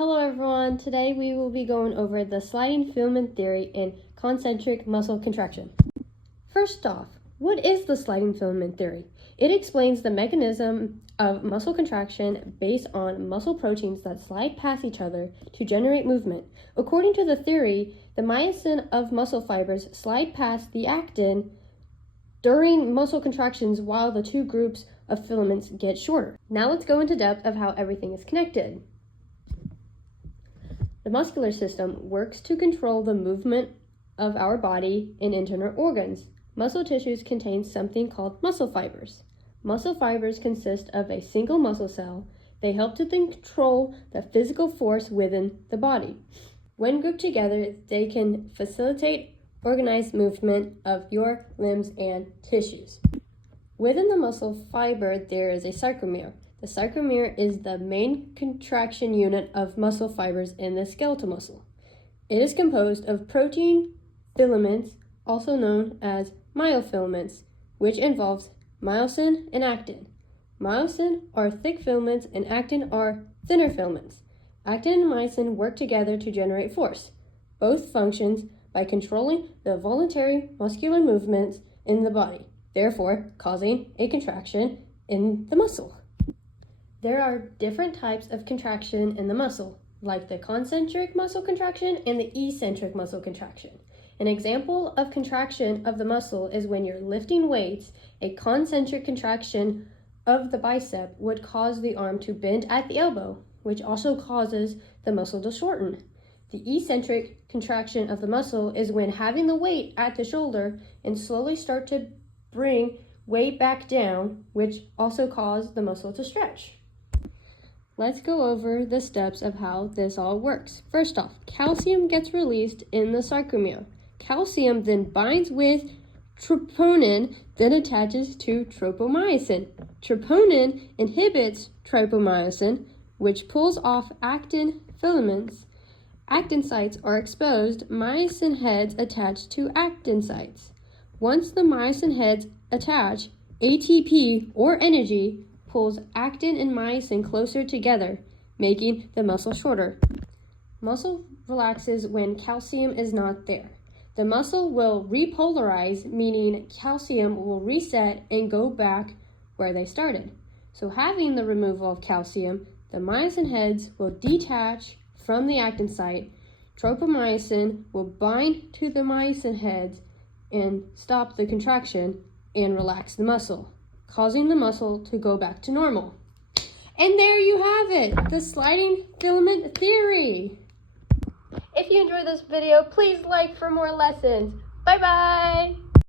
Hello everyone, today we will be going over the sliding filament theory and concentric muscle contraction. First off, what is the sliding filament theory? It explains the mechanism of muscle contraction based on muscle proteins that slide past each other to generate movement. According to the theory, the myosin of muscle fibers slide past the actin during muscle contractions while the two groups of filaments get shorter. Now let's go into depth of how everything is connected. The muscular system works to control the movement of our body and internal organs. Muscle tissues contain something called muscle fibers. Muscle fibers consist of a single muscle cell. They help to control the physical force within the body. When grouped together, they can facilitate organized movement of your limbs and tissues. Within the muscle fiber, there is a sarcomere. The sarcomere is the main contraction unit of muscle fibers in the skeletal muscle. It is composed of protein filaments, also known as myofilaments, which involves myosin and actin. Myosin are thick filaments and actin are thinner filaments. Actin and myosin work together to generate force. Both functions by controlling the voluntary muscular movements in the body, therefore causing a contraction in the muscle. There are different types of contraction in the muscle, like the concentric muscle contraction and the eccentric muscle contraction. An example of contraction of the muscle is when you're lifting weights. A concentric contraction of the bicep would cause the arm to bend at the elbow, which also causes the muscle to shorten. The eccentric contraction of the muscle is when having the weight at the shoulder and slowly start to bring weight back down, which also cause the muscle to stretch. Let's go over the steps of how this all works. First off, calcium gets released in the sarcomere. Calcium then binds with troponin, then attaches to tropomyosin. Troponin inhibits tropomyosin, which pulls off actin filaments. Actin sites are exposed, myosin heads attach to actin sites. Once the myosin heads attach, ATP, or energy, pulls actin and myosin closer together, making the muscle shorter. Muscle relaxes when calcium is not there. The muscle will repolarize, meaning calcium will reset and go back where they started. So having the removal of calcium, the myosin heads will detach from the actin site. Tropomyosin will bind to the myosin heads and stop the contraction and relax the muscle, causing the muscle to go back to normal. And there you have it, the sliding filament theory. If you enjoyed this video, please like for more lessons. Bye-bye.